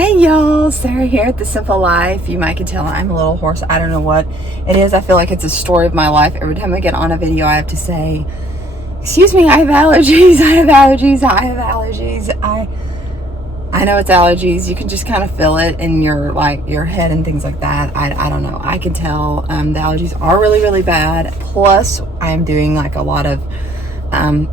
Hey y'all, Sarah here at The Simple Life. You might can tell I'm a little hoarse. I don't know what it is. I feel like it's a story of my life. Every time I get on a video, I have to say, excuse me, I have allergies, I have allergies, I have allergies. I know it's allergies. You can just kind of feel it in your head and things like that. I don't know. I can tell the allergies are really, really bad. Plus, I'm doing like a lot of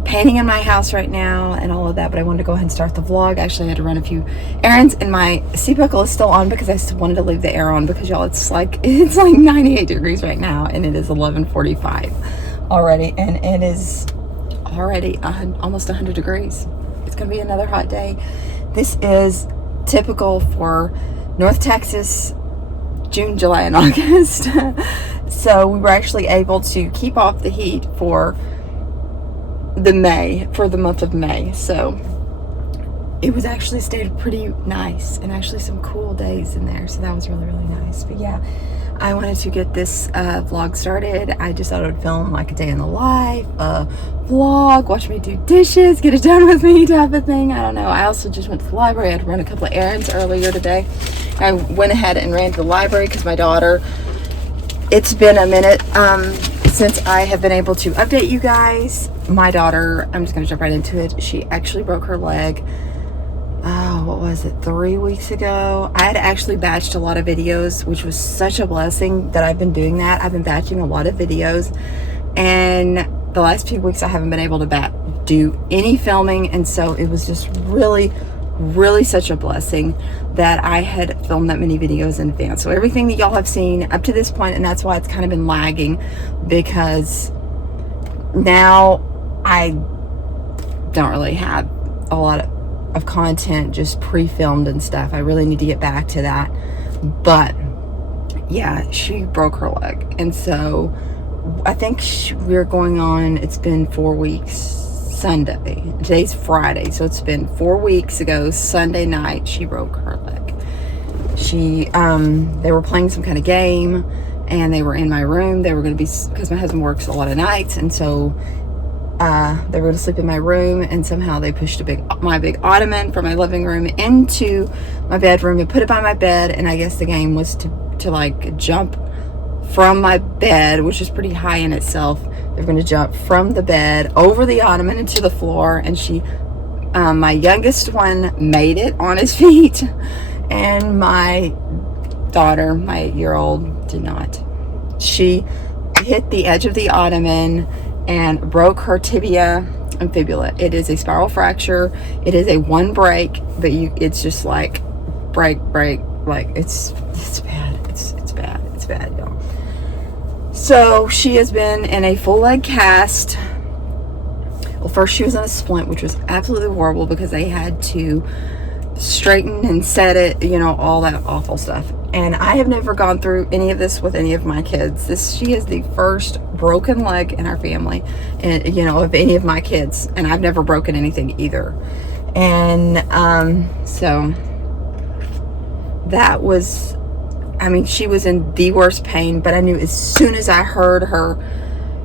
painting in my house right now and all of that, but I wanted to go ahead and start the vlog. Actually, I had to run a few errands, and my seat buckle is still on because I still wanted to leave the air on because y'all, it's like 98 degrees right now, and it is 11:45 already, and it is already almost 100 degrees. It's gonna be another hot day. This is typical for North Texas, June, July, and August. So we were actually able to keep off the heat for the month of May. So it was actually stayed pretty nice, and actually some cool days in there. So that was really, really nice. But yeah, I wanted to get this vlog started. I just thought I would film like a day in the life, a vlog, watch me do dishes, get it done with me type of thing. I don't know. I also just went to the library. I had to run a couple of errands earlier today. I went ahead and ran to the library because my daughter, it's been a minute since I have been able to update you guys. My daughter, I'm just going to jump right into it. She actually broke her leg. What was it? 3 weeks ago. I had actually batched a lot of videos, which was such a blessing that I've been doing that. I've been batching a lot of videos, and the last few weeks I haven't been able to do any filming, and so it was just really, really such a blessing that I had filmed that many videos in advance. So everything that y'all have seen up to this point, and that's why it's kind of been lagging, because now I don't really have a lot of content just pre-filmed and stuff. I really need to get back to that. But yeah, she broke her leg, and so I think we're going on, it's been 4 weeks Sunday. Today's Friday, so it's been 4 weeks ago Sunday night she broke her leg. They were playing some kind of game, and they were in my room. They were going to be, because my husband works a lot of nights, and so they were going to sleep in my room, and somehow they pushed my big ottoman from my living room into my bedroom and put it by my bed. And I guess the game was to like jump from my bed, which is pretty high in itself. They're going to jump from the bed over the ottoman into the floor, and my youngest one made it on his feet, and my daughter, my year-old, did not. She hit the edge of the ottoman and broke her tibia and fibula. It is a spiral fracture. It is a one break, but it's just like break, like it's bad. It's bad, y'all. So she has been in a full leg cast. Well, first she was in a splint, which was absolutely horrible because they had to straighten and set it, all that awful stuff. And I have never gone through any of this with any of my kids. She is the first broken leg in our family, and of any of my kids, and I've never broken anything either. And so that was, she was in the worst pain, but I knew as soon as I heard her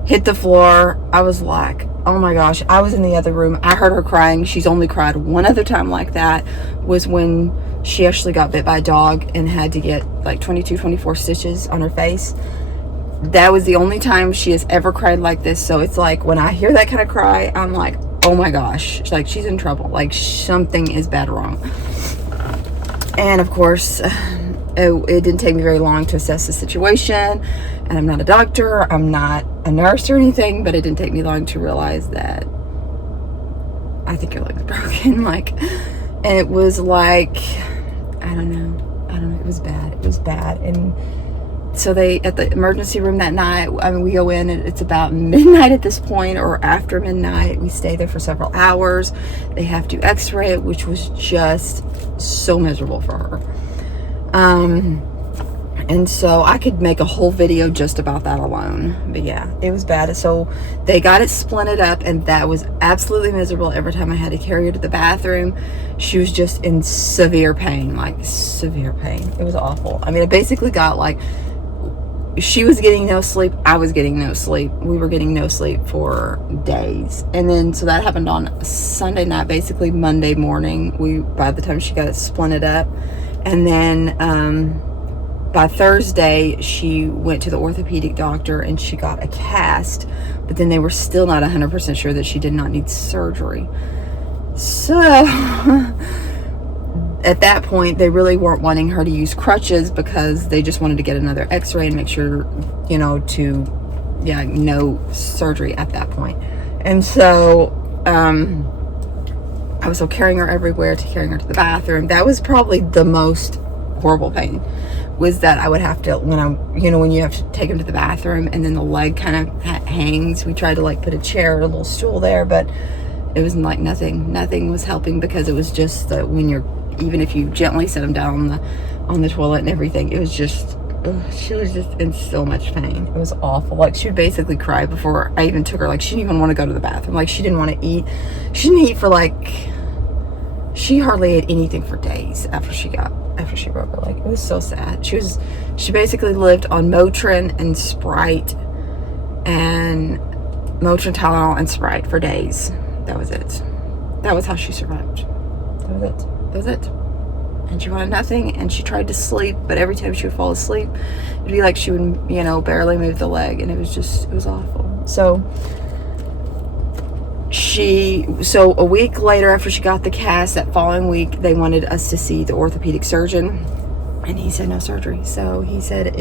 hit the floor, I was like, oh my gosh. I was in the other room. I heard her crying. She's only cried one other time like that, was when she actually got bit by a dog and had to get like 24 stitches on her face. That was the only time she has ever cried like this. So it's like when I hear that kind of cry, I'm like, oh my gosh, like she's in trouble, like something is bad wrong. And of course, it didn't take me very long to assess the situation, and I'm not a doctor, I'm not a nurse or anything, but it didn't take me long to realize that I think your leg's broken. And it was like, I don't know, it was bad. And so they, at the emergency room that night, we go in, and it's about midnight at this point, or after midnight. We stay there for several hours. They have to x-ray it, which was just so miserable for her. And so I could make a whole video just about that alone. But yeah, it was bad. So they got it splinted up, and that was absolutely miserable. Every time I had to carry her to the bathroom, she was just in severe pain, It was awful. I basically got she was getting no sleep, I was getting no sleep. We were getting no sleep for days. And then, so that happened on Sunday night. Basically Monday morning, by the time she got it splinted up, And then by Thursday, she went to the orthopedic doctor and she got a cast, but then they were still not 100% sure that she did not need surgery. So at that point, they really weren't wanting her to use crutches because they just wanted to get another x-ray and make sure, you know, no surgery at that point. And so I was still carrying her everywhere, carrying her to the bathroom. That was probably the most horrible pain, was that I would have to, when you have to take him to the bathroom and then the leg kind of hangs. We tried to like put a chair or a little stool there, but it was like nothing was helping, because it was just that even if you gently set him down on the toilet and everything, it was just, she was just in so much pain. It was awful. Like, she would basically cry before I even took her. Like, she didn't even want to go to the bathroom. Like, she didn't want to eat. She didn't eat for she hardly ate anything for days after she broke her leg. It was so sad. She basically lived on Motrin and Sprite, and Motrin, Tylenol, and Sprite for days. That was it. That was how she survived. That was it. And she wanted nothing, and she tried to sleep, but every time she would fall asleep, it'd be like she would, barely move the leg, and it was awful. So a week later, after she got the cast, that following week, they wanted us to see the orthopedic surgeon, and he said no surgery. So he said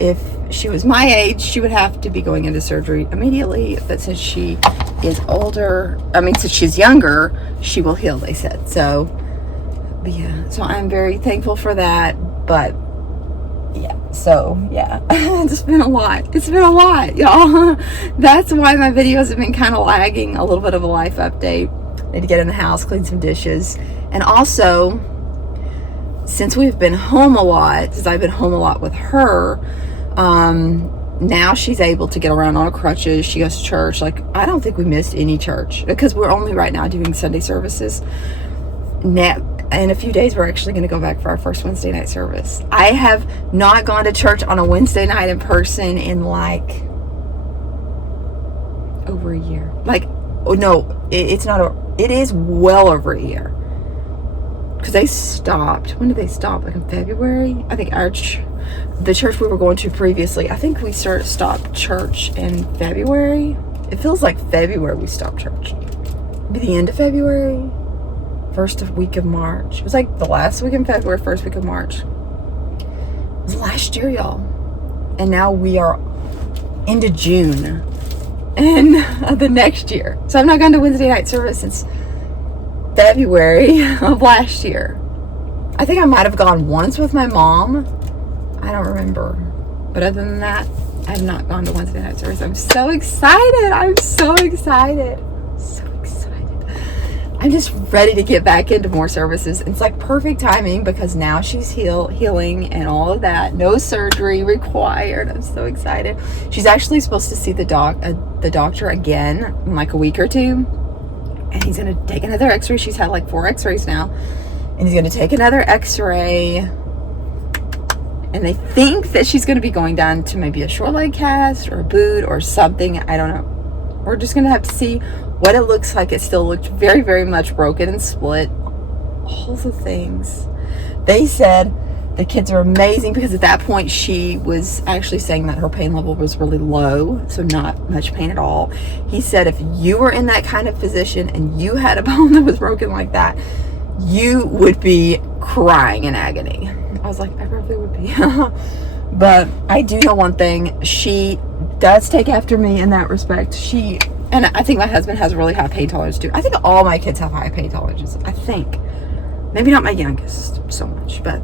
if she was my age, she would have to be going into surgery immediately, but since she is since she's younger, she will heal, they said. So I'm very thankful for that. But it's been a lot, y'all. That's why my videos have been kind of lagging. A little bit of a life update. Need to get in the house, clean some dishes, and also, since we've been home a lot, since I've been home a lot with her, now she's able to get around on her crutches. She goes to church. Like, I don't think we missed any church, because we're only right now doing Sunday services. Now, in a few days, we're actually going to go back for our first Wednesday night service. I have not gone to church on a Wednesday night in person in over a year. It is well over a year. Because they stopped. When did they stop? Like in February? I think the church we were going to previously, I think we stopped church in February. It feels like February we stopped church. Maybe the end of February? First week of March. It was like the last week in February, first week of March. It was last year, y'all. And now we are into June. And the next year. So I've not gone to Wednesday night service since February of last year. I think I might have gone once with my mom. I don't remember. But other than that, I have not gone to Wednesday night service. I'm so excited. I'm just ready to get back into more services. It's like perfect timing, because now she's healing and all of that. No surgery required. I'm so excited. She's actually supposed to see the doctor again in like a week or two. And he's going to take another x-ray. She's had like 4 x-rays now. And he's going to take another x-ray. And they think that she's going to be going down to maybe a short leg cast or a boot or something. I don't know. We're just going to have to see what it looks like. It still looked very, very much broken and split. All the things. They said the kids are amazing, because at that point she was actually saying that her pain level was really low, so not much pain at all. He said if you were in that kind of position and you had a bone that was broken like that, you would be crying in agony. I was like, I probably would be. But I do know one thing. She does take after me in that respect. And I think my husband has a really high pain tolerance too. I think all my kids have high pain tolerances. I think. Maybe not my youngest so much, but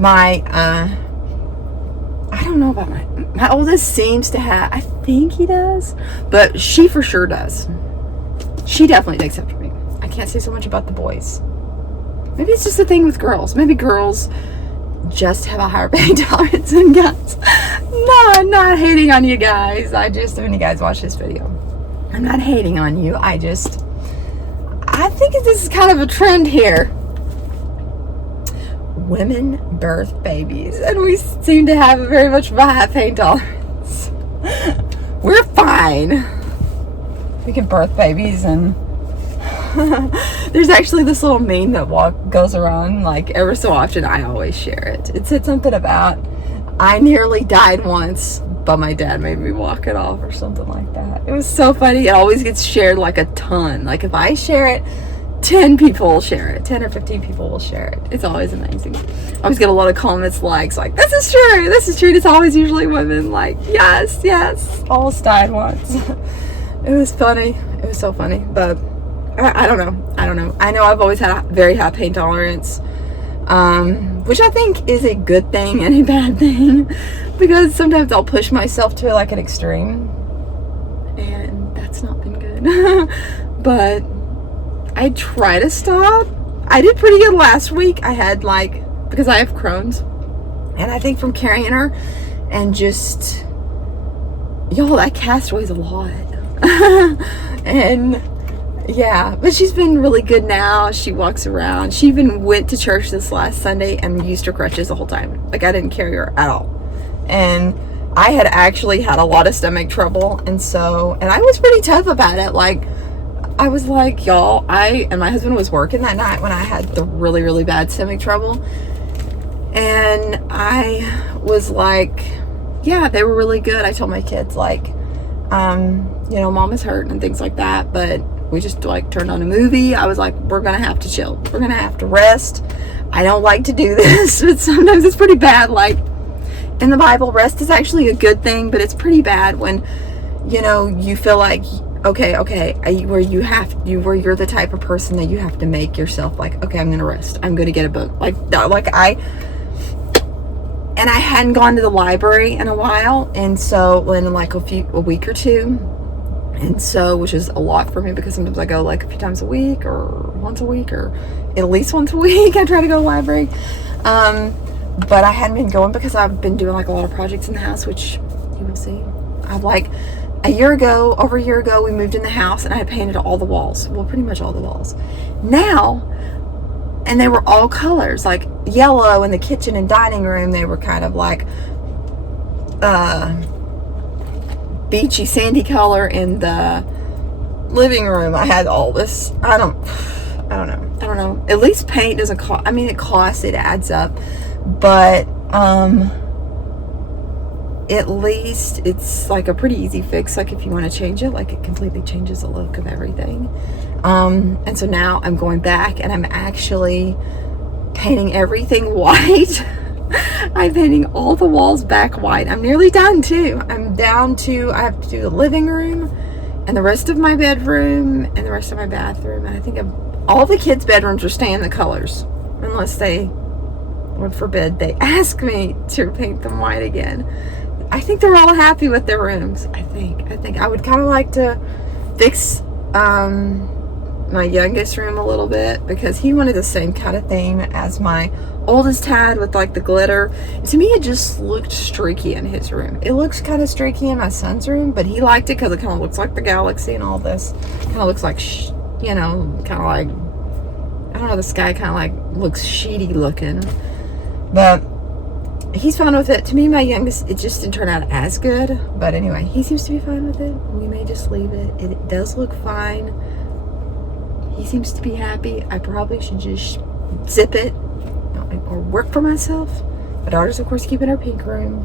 I don't know about my oldest seems to have, I think he does, but she for sure does. She definitely takes after me. I can't say so much about the boys. Maybe it's just a thing with girls. Maybe girls just have a higher pain tolerance than guys. No, I'm not hating on you guys. When you guys watch this video, I'm not hating on you. I think this is kind of a trend here. Women birth babies, and we seem to have very much of a high pain tolerance. We're fine. We can birth babies, and There's actually this little meme that goes around, like, ever so often. I always share it. It said something about, I nearly died once, but my dad made me walk it off, or something like that. It was so funny. It always gets shared like a ton. Like, if I share it, 10 people will share it. 10 or 15 people will share it. It's always amazing. I always get a lot of comments, likes, like, this is true. This is true. It's always usually women, like, yes, yes, almost died once. It was funny. It was so funny. But I don't know. I know I've always had a very high pain tolerance, which I think is a good thing and a bad thing, because sometimes I'll push myself to like an extreme, and that's not been good. But I try to stop. I did pretty good last week. I had because I have Crohn's, and I think from carrying her and just, y'all, that cast weighs a lot. And yeah, but she's been really good now. She walks around. She even went to church this last Sunday and used her crutches the whole time. Like, I didn't carry her at all. And I had actually had a lot of stomach trouble, and I was pretty tough about it. Like, I was like, y'all, and my husband was working that night when I had the really, really bad stomach trouble. And I was like, yeah, they were really good. I told my kids, like, mom is hurt and things like that, but we just like turned on a movie. I was like, we're gonna have to chill. We're gonna have to rest. I don't like to do this, but sometimes it's pretty bad. Like, in the Bible, rest is actually a good thing, but it's pretty bad when, you feel like, okay, where you're the type of person that you have to make yourself like, okay, I'm gonna rest. I'm gonna get a book. And I hadn't gone to the library in a while, and so in like a week or two, and so, which is a lot for me, because sometimes I go like a few times a week, or once a week, or at least once a week. I try to go to the library, but I hadn't been going because I've been doing like a lot of projects in the house, which you will see. I've like over a year ago, we moved in the house, and I had painted all the walls. Well, pretty much all the walls. Now, and they were all colors, like yellow in the kitchen and dining room. They were kind of like beachy sandy color in the living room. I had all this. I don't know. At least paint doesn't cost. I mean, it costs. It adds up, but at least it's like a pretty easy fix. Like, if you want to change it, like, it completely changes the look of everything. And so now I'm going back, and I'm actually painting everything white. I'm painting all the walls back white. I'm nearly done too. I'm down to, I have to do the living room and the rest of my bedroom and the rest of my bathroom. And I think all the kids' bedrooms are staying the colors, unless they, Lord forbid, they ask me to paint them white again. I think they're all happy with their rooms. I think I would kind of like to fix my youngest room a little bit, because he wanted the same kind of theme as my oldest had, with like the glitter. To me, it just looked streaky in his room. It looks kind of streaky in my son's room, but he liked it because it kind of looks like the galaxy and all this. Kind of looks like, kind of like, I don't know, the sky kind of like looks sheety looking. But he's fine with it. To me, my youngest, it just didn't turn out as good. But anyway, he seems to be fine with it. We may just leave it. It does look fine. He seems to be happy. I probably should just zip it or work for myself. My daughter's, of course, keeping her pink room.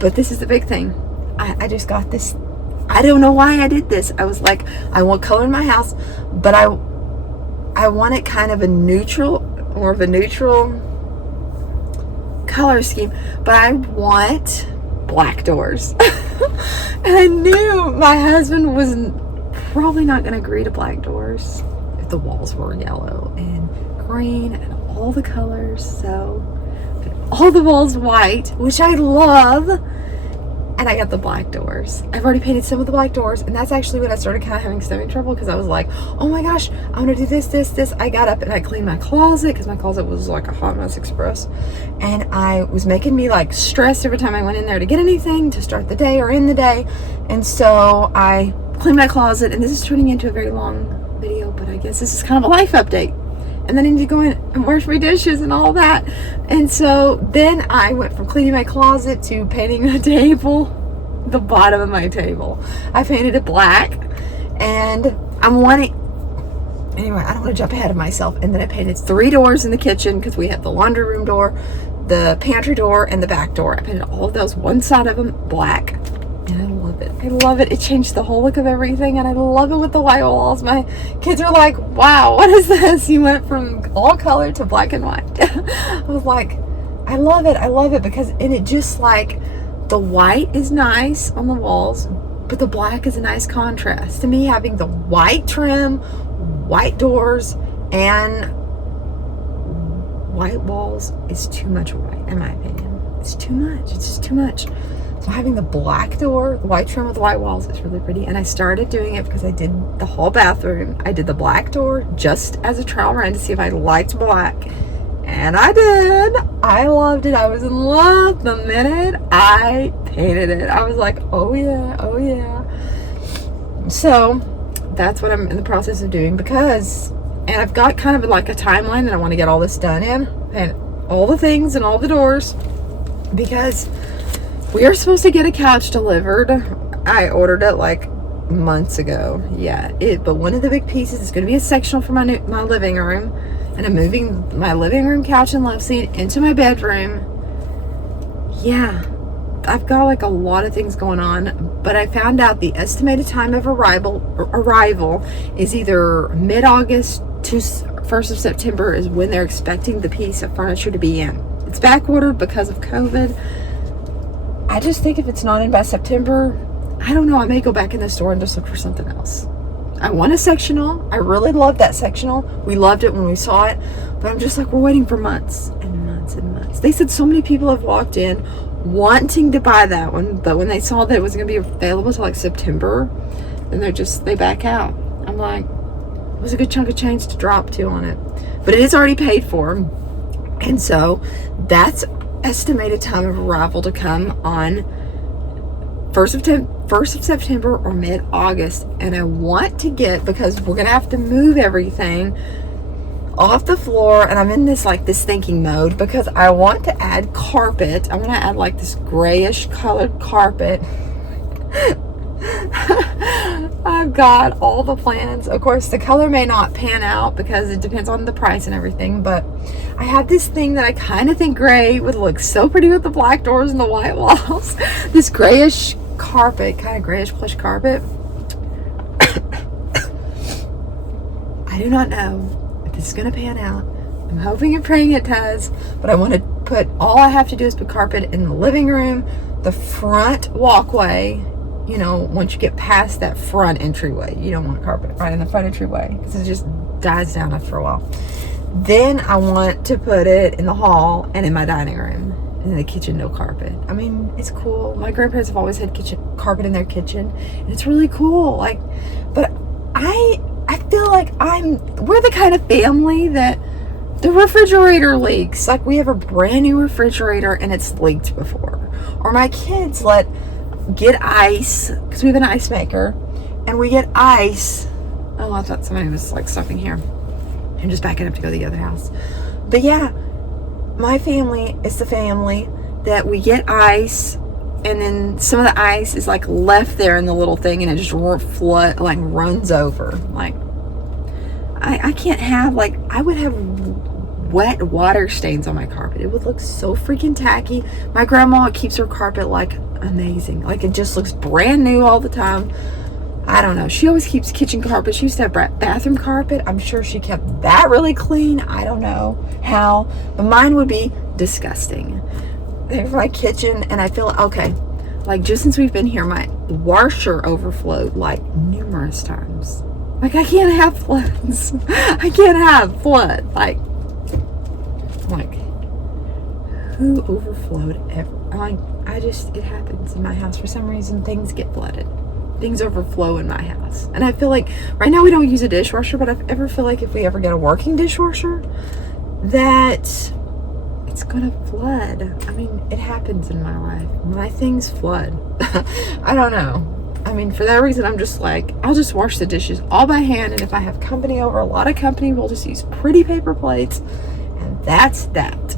But this is the big thing. I just got this. I don't know why I did this. I was like, I want color in my house, but I want it kind of more of a neutral color scheme, but I want black doors. And I knew my husband was probably not going to agree to black doors if the walls were yellow and green and all the colors. So all the walls white, which I love, and I got the black doors. I've already painted some of the black doors, and that's actually when I started kind of having stomach trouble, because I was like, oh my gosh, I'm gonna do this. I got up and I cleaned my closet, because my closet was like a hot mess express, and I was making me like stressed every time I went in there to get anything to start the day or end the day. And so I cleaned my closet, and this is turning into a very long video, but I guess this is kind of a life update. And then I need to go in and wash my dishes and all that. And so then I went from cleaning my closet to painting the table, the bottom of my table. I painted it black, and I'm wanting, Anyway, I don't want to jump ahead of myself. And then I painted 3 doors in the kitchen because we had the laundry room door, the pantry door, and the back door. I painted all of those, one side of them black. And I love it. I love it. It changed the whole look of everything. And I love it with the white walls. My kids are like, wow, what is this? You went from all color to black and white. I was like, I love it. I love it because, and it just like, the white is nice on the walls, but the black is a nice contrast. To me, having the white trim, white doors, and white walls is too much white, in my opinion. It's too much. It's just too much. So having the black door, the white trim with white walls is really pretty. And I started doing it because I did the whole bathroom. I did the black door just as a trial run to see if I liked black. And I did. I loved it. I was in love the minute I painted it. I was like, oh yeah, oh yeah. So that's what I'm in the process of doing because, and I've got kind of like a timeline that I want to get all this done in, and all the things and all the doors, because we are supposed to get a couch delivered. I ordered it like months ago. Yeah, but one of the big pieces is going to be a sectional for my living room, and I'm moving my living room couch and love seat into my bedroom. Yeah, I've got like a lot of things going on, but I found out the estimated time of arrival is either mid-August to 1st of September is when they're expecting the piece of furniture to be in. It's back ordered because of COVID. I just think if it's not in by September, I don't know, I may go back in the store and just look for something else. I want a sectional. I really love that sectional. We loved it when we saw it, but I'm just like, we're waiting for months and months and months. They said so many people have walked in wanting to buy that one, but when they saw that it was going to be available till like September, then they back out. I'm like, it was a good chunk of change to drop to on it, but it is already paid for, and so that's estimated time of arrival to come on 1st of September or mid-August. And I want to get, because we're gonna have to move everything off the floor, and I'm in this thinking mode because I want to add carpet. I want to add like this grayish colored carpet. I've got all the plans. Of course, the color may not pan out because it depends on the price and everything, but I have this thing that I kind of think gray would look so pretty with the black doors and the white walls. This grayish carpet, kind of grayish plush carpet. I do not know if this is going to pan out. I'm hoping and praying it does, but I want to put, all I have to do is put carpet in the living room, the front walkway. You know, once you get past that front entryway, you don't want carpet right in the front entryway because it just dies down after a while. Then I want to put it in the hall and in my dining room. And in the kitchen, no carpet. I mean, it's cool. My grandparents have always had carpet in their kitchen, and it's really cool. Like, but I feel like we're the kind of family that the refrigerator leaks. Like, we have a brand new refrigerator and it's leaked before. Or my kids get ice, because we have an ice maker, and we get ice. Oh, I thought somebody was like stopping here. I'm just backing up to go to the other house. But yeah, my family is the family that we get ice, and then some of the ice is like left there in the little thing, and it just runs over. Like, I can't have, like, I would have wet water stains on my carpet. It would look so freaking tacky. My grandma keeps her carpet like amazing. Like, it just looks brand new all the time. I don't know. She always keeps kitchen carpet. She used to have bathroom carpet. I'm sure she kept that really clean. I don't know how, but mine would be disgusting. There's my kitchen, and I feel okay. Like, just since we've been here, my washer overflowed like numerous times. Like, I can't have floods. I can't have flood. Like, who overflowed ever? It happens in my house. For some reason, things get flooded. Things overflow in my house. And I feel like, right now we don't use a dishwasher, but I ever feel like if we ever get a working dishwasher, that it's gonna flood. I mean, it happens in my life. My things flood. I don't know. I mean, for that reason, I'm just like, I'll just wash the dishes all by hand, and if I have company over, a lot of company, we'll just use pretty paper plates, and that's that.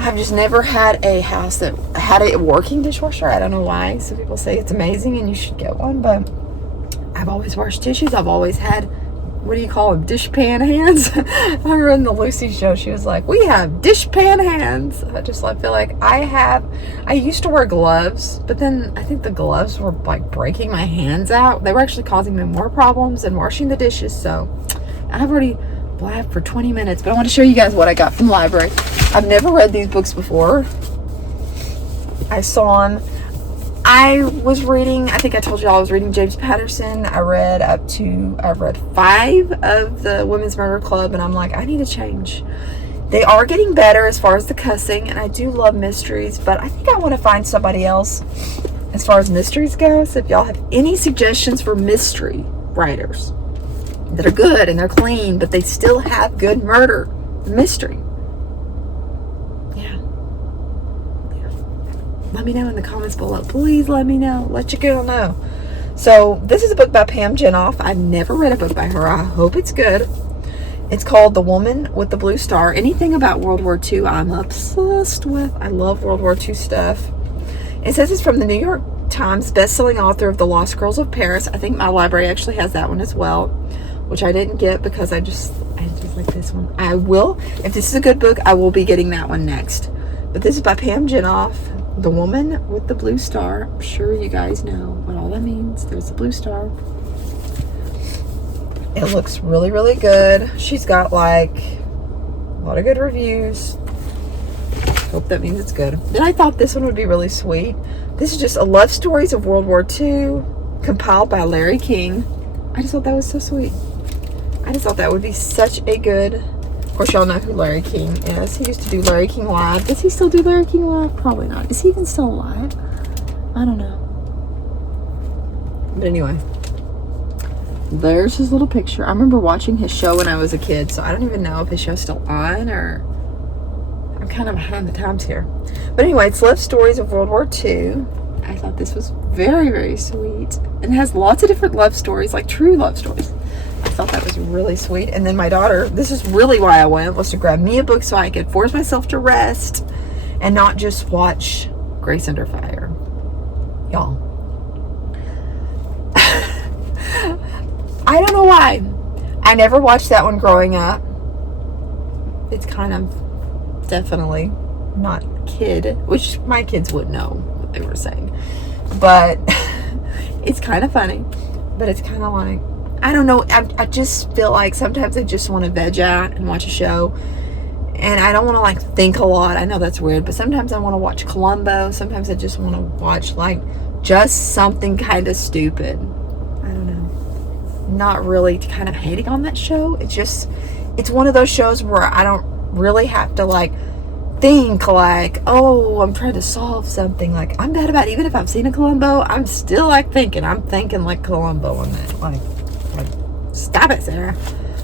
I've just never had a house that had a working dishwasher. I don't know why. Some people say it's amazing and you should get one, but I've always washed dishes. I've always had what do you call them, dishpan hands? I remember in the Lucy show, she was like, we have dishpan hands. I feel like I used to wear gloves, but then I think the gloves were like breaking my hands out. They were actually causing me more problems than washing the dishes. So I've already blabbed for 20 minutes, but I want to show you guys what I got from the library. I've never read these books before. I saw them. I was reading, I think I told you I was reading James Patterson. I read 5 of the Women's Murder Club, and I'm like, I need to change. They are getting better as far as the cussing, and I do love mysteries, but I think I want to find somebody else as far as mysteries go. So if y'all have any suggestions for mystery writers that are good and they're clean, but they still have good murder mystery, let me know in the comments below. Please let me know. Let your girl know. So this is a book by Pam Jenoff. I've never read a book by her. I hope it's good. It's called The Woman with the Blue Star. Anything about World War II, I'm obsessed with. I love World War II stuff. It says it's from the New York Times bestselling author of The Lost Girls of Paris. I think my library actually has that one as well, which I didn't get because I just like this one. I will, if this is a good book, I will be getting that one next. But this is by Pam Jenoff. The Woman with the Blue Star. I'm sure you guys know what all that means. There's the blue star. It looks really, really good. She's got like a lot of good reviews. Hope that means it's good. And I thought this one would be really sweet. This is just a love stories of World War II compiled by Larry King. I just thought that was so sweet. I just thought that would be such a good... Of course, y'all know who Larry King is. He used to do Larry King Live. Does he still do Larry King Live? Probably not. Is he even still alive? I don't know. But anyway, there's his little picture. I remember watching his show when I was a kid, so I don't even know if his show's still on or... I'm kind of behind the times here. But anyway, it's Love Stories of World War II. I thought this was very, very sweet. And it has lots of different love stories, like true love stories. I thought that was really sweet. And then my daughter, this is really why I went, was to grab me a book so I could force myself to rest and not just watch Grace Under Fire. Y'all. I don't know why. I never watched that one growing up. It's kind of definitely not kid, which my kids would know what they were saying. But it's kind of funny. But it's kind of like, I don't know. I just feel like sometimes I just want to veg out and watch a show. And I don't want to like think a lot. I know that's weird, but sometimes I want to watch Columbo. Sometimes I just want to watch like just something kind of stupid. I don't know. Not really kind of hating on that show. It's one of those shows where I don't really have to like think like, oh, I'm trying to solve something. Like I'm bad about it. Even if I've seen a Columbo, I'm still like thinking. I'm thinking like Columbo on that. Like stop it, Sarah.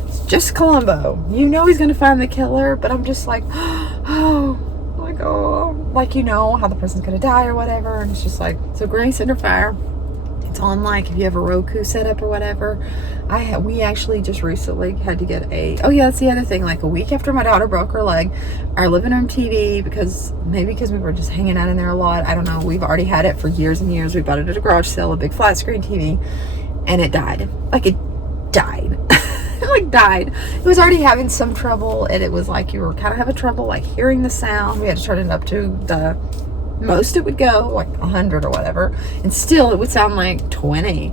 It's just Columbo. You know he's gonna find the killer, but I'm just like, oh, like, oh, like, you know how the person's gonna die or whatever. And it's just like, so Grace Under Fire. It's on, like, if you have a Roku setup or whatever. We actually just recently had to get oh yeah, that's the other thing. Like a week after my daughter broke her leg, our living room TV, because we were just hanging out in there a lot. I don't know. We've already had it for years and years. We bought it at a garage sale, a big flat screen TV, and it died. Like it died. It like died. It was already having some trouble, and it was like you were kind of having trouble like hearing the sound. We had to turn it up to the most it would go, like 100 or whatever, and still it would sound like 20.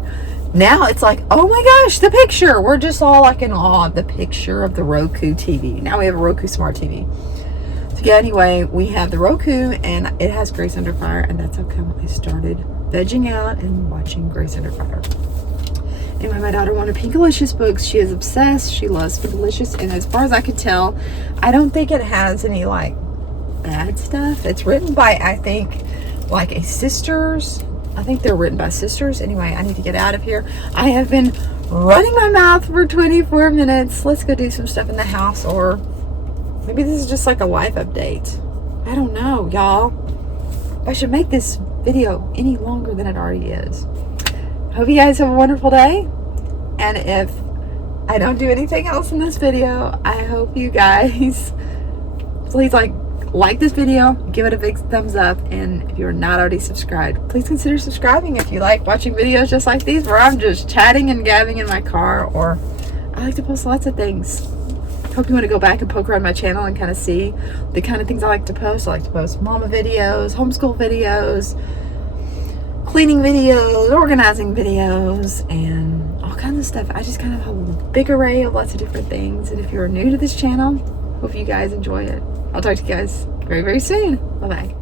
Now it's like, oh my gosh, the picture. We're just all like in awe of the picture of the Roku TV. Now we have a Roku Smart TV. So yeah, anyway, we have the Roku, and it has Grace Under Fire, and that's how come I started vegging out and watching Grace Under Fire. Anyway, my daughter wanted Pinkalicious books. She is obsessed. She loves Pinkalicious, and as far as I could tell, I don't think it has any like bad stuff. It's written by, I think, like a sisters. I think they're written by sisters. Anyway, I need to get out of here. I have been running my mouth for 24 minutes. Let's go do some stuff in the house, or maybe this is just like a life update. I don't know, y'all. I should make this video any longer than it already is. Hope you guys have a wonderful day. And if I don't do anything else in this video, I hope you guys please like this video, give it a big thumbs up, and if you're not already subscribed, please consider subscribing if you like watching videos just like these where I'm just chatting and gabbing in my car, or I like to post lots of things. Hope you want to go back and poke around my channel and kind of see the kind of things I like to post. I like to post mama videos, homeschool videos, cleaning videos, organizing videos, and all kinds of stuff. I just kind of have a big array of lots of different things. And if you're new to this channel, hope you guys enjoy it. I'll talk to you guys very, very soon. Bye-bye.